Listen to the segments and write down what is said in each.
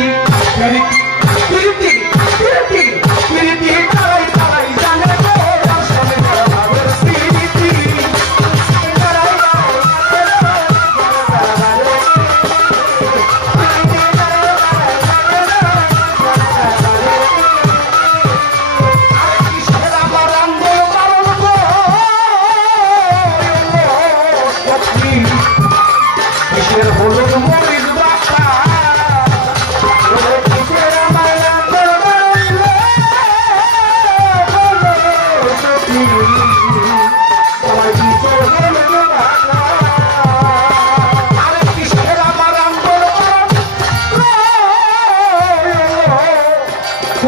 Ready?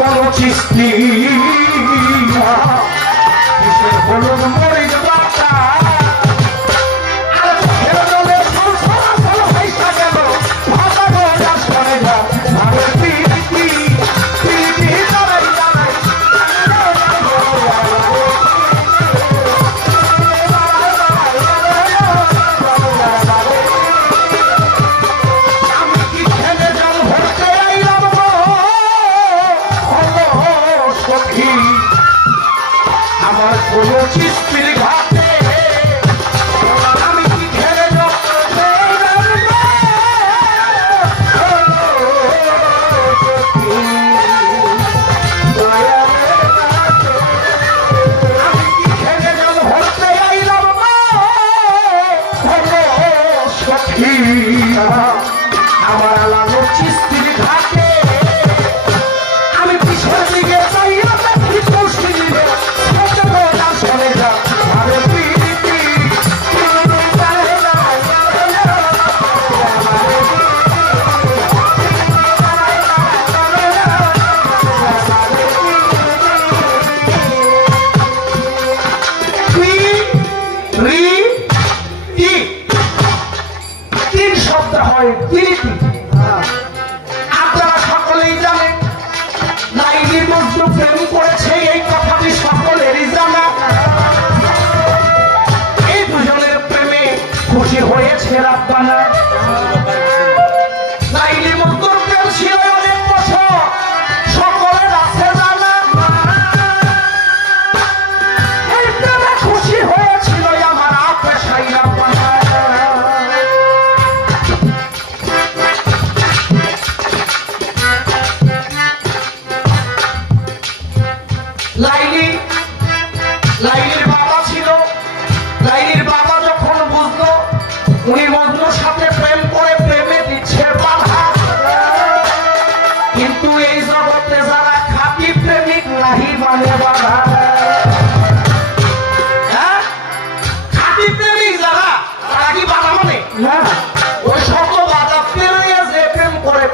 বড় কিস্তি কিসের হলো খুশি হয়েছে রাব্বানা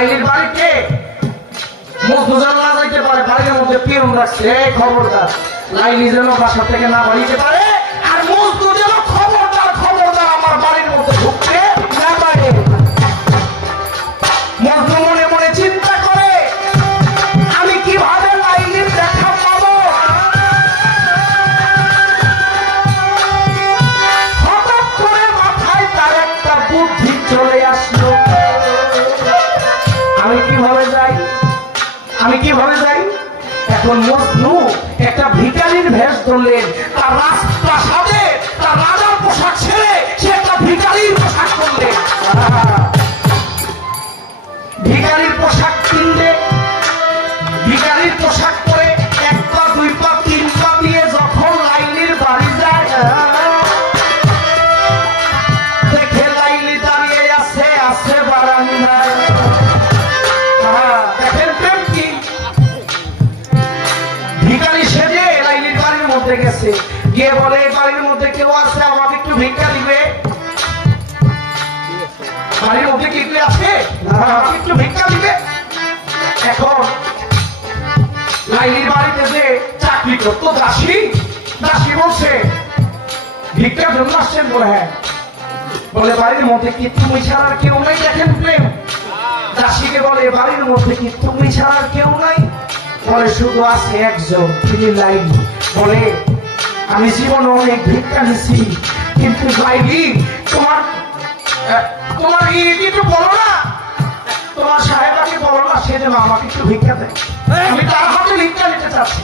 তাইলির বাড়িতে। মুসলমানরা পারে, বাড়ির মধ্যে পেরুন রাখছে। খবরদার লাইনি যেন বাসা থেকে না বাড়িতে পারে। আমি কীভাবে যাই? এখন মজনু একটা ভিকারির ভেস ধরলেন। তার রাজপ্রাসাদে তার রাজার পোশাক ছেড়ে বাড়ির মধ্যে কি কেউ আছে? একটু ভিক্ষা দিবে? এখন লাইলির বাড়িতে যে চাকরি করতো দাসী দাসী বলছে, ভিক্ষার জন্য আসছেন বলে হ্যাঁ। বলে, বাড়ির মধ্যে কি তুমি ছাড়া কেউ নাই? দেখেন প্রেম। দাসীকে বলে, বাড়ির মধ্যে কি তুমি ছাড়া কেউ নাই? বলে, শুধু আছে একজন, তিনি লাইলি বলে, আমি জীবনে অনেক ভিক্ষা নিছি, কিন্তু লাইলি তোমার তোমার ইয়ে একটু বলো না? তোমার সাহেবাকে বলো না সে যেন আমাকে একটু ভিক্ষা দেয়। আমি তার হাতে ভিক্ষা নিতে চাচ্ছি।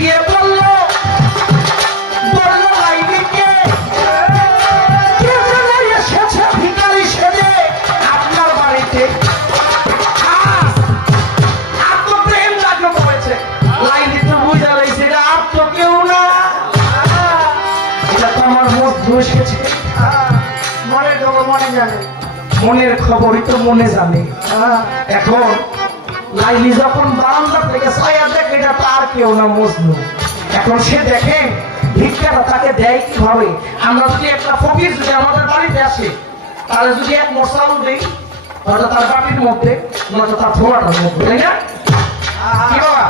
গিয়ে বলল মনের খবরই তো মনে জানে। এখন লাইলি যখন বারান্দা থেকে ছায়া দেখে এটা তার কেউ না মজনু। এখন সে দেখে ভিক্ষাটা তাকে দেয় কীভাবে? আমরা যদি একটা ফকির যদি আমাদের বাড়িতে আসে তাহলে যদি এক মশাল দিই হয়তো তার বাটির মধ্যে নয়তো তার থোলাটার মধ্যে তাই না? কি বাবা?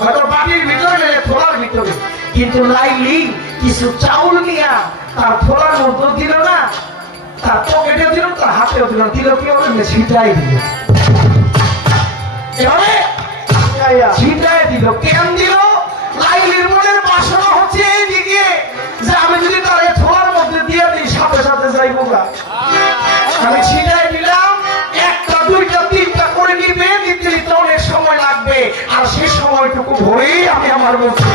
হয়তো বাটির ভিতরে নেই থোলার ভিতরে। কিন্তু লাইলি কিছু চাউল নিয়া তার থোলার মধ্যে দিল না তার পকেটে দিল, তার হাতেও দিল দিল কি হবে ছিটাই দিল। ছিটাই দিল, কেন দিল? লাইলির মনের বাসনা হচ্ছে এইদিকে যে আমি যদি তার এই থোলার মধ্যে দিয়ে দিই, সাথে সাথে যাইবো না আমি ছিটাই দিলাম, একটা, দুইটা, তিনটা করে নিবে, নিতে নিতে অনেক সময় লাগবে। আর সে সময়টুকু ধরেই আমি আমার মধ্যে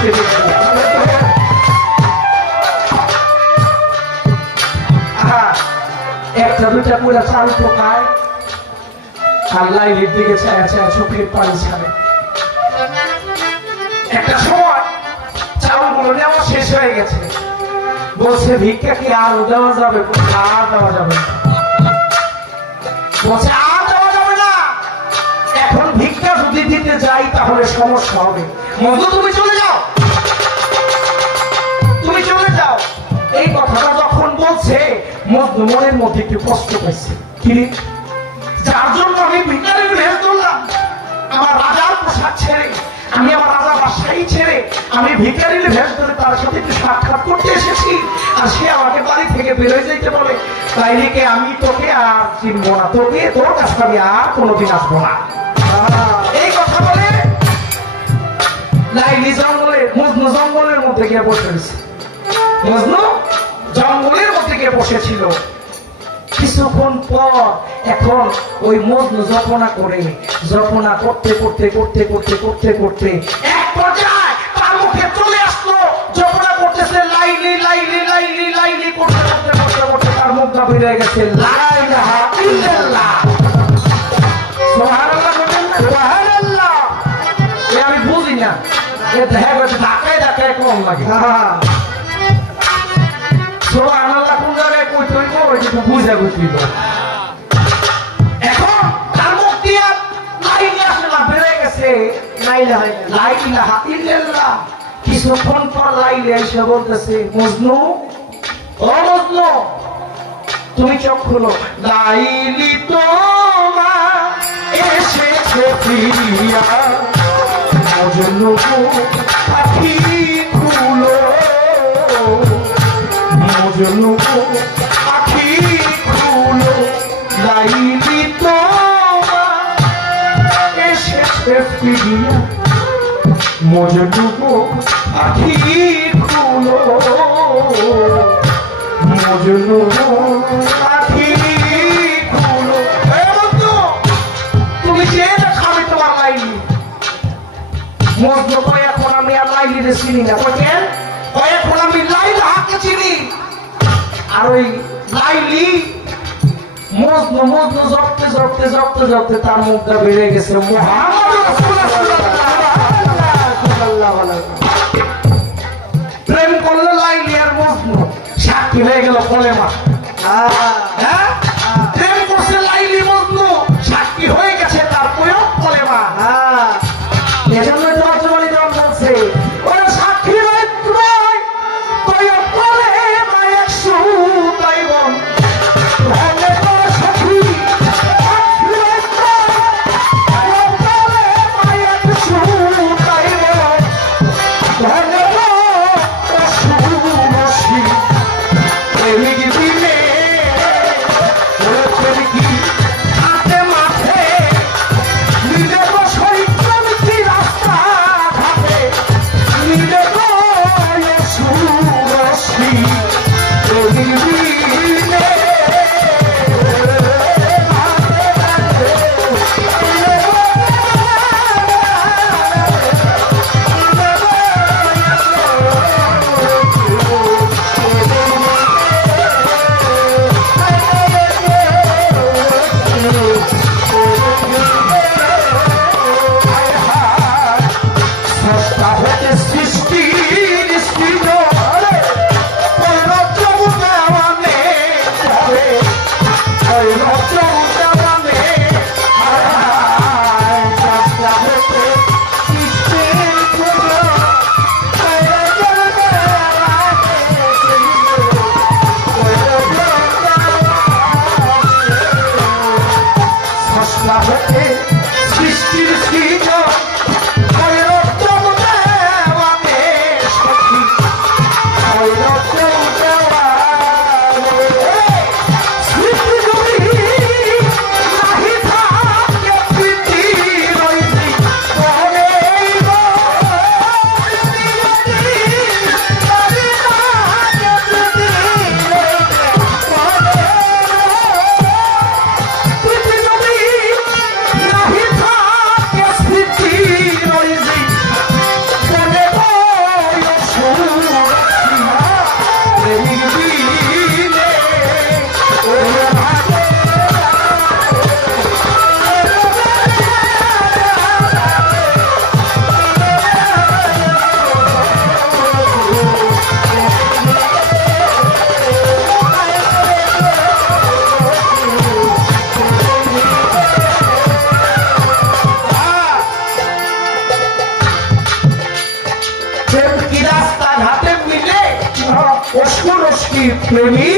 একটা করে চাল আর দিকে চোখের পানি ছাড়ে। একটা সময় চাউলগুলো নেওয়া শেষ হয়ে গেছে। বলছে, ভিক্ষা কি আর দেওয়া যাবে? আর দেওয়া যাবে বলছে, আর দেওয়া যাবে না। এখন ভিক্ষা যদি দিতে যাই, তাহলে সমস্যা হবে। মধু, তুমি চলে যাও। তুমি চলে যাও। এই কথাটা যখন বলছে মনের মধ্যে একটু কষ্ট পাইছে। যার জন্য আমি ধরলাম। আমার রাজার পোশাক ছেড়ে, আমি আমার রাজা বাসাই ছেড়ে আমি ভিকারির ভেস ধরে তার সাথে একটু সাক্ষাৎ করতে এসেছি আর সে আমাকে বাড়ি থেকে বেরোয় যেতে বলে আমি তোকে আর চিনবো না। তোকে, তোর কাছে আমি আর কোনোদিন আসব না। এই কথা বলে লাইলি জঙ্গলে, মজনু জঙ্গলের মধ্যে গিয়ে বসে রয়েছে। মজনু জঙ্গলের গিয়ে বসেছিল। কিছুক্ষণ পর এখন ওই মজনু জপনা করে, জপনা করতে করতে করতে করতে করতে করতে আমি বুঝি না। এ দেখা গেছে কম লাগে। সুবহানাল্লাহ। বুঝা বুঝবি তো এখন তার মুখ দিয়া না বেড়ে গেছে। কিছুক্ষণ পর লাইলে এসে বলতেছে, মজনু, ও তুমি চোখ খুলো। লাইলি তোমার এসেছে মজনু মজনু লাইলি তোমার এসেছে প্রিয়া মজনু পাখি খুলো মজনু পাখি খুলো তুমি যে আমি তোমার লাইলি। মজনু কয় এখন আমি আর লাইলি রে চিনি না। কেন কয় এখন আমি লাইলা হাকে চিনি? আর ওই লাইলি মজনু মজনু জপতে জপতে জপতে জপতে তার মুখটা বেড়ে গেছে। প্রেম করল লাইলি আর মজনু সাক্ষী হয়ে গেল কলেমা। হ্যাঁ? Maybe?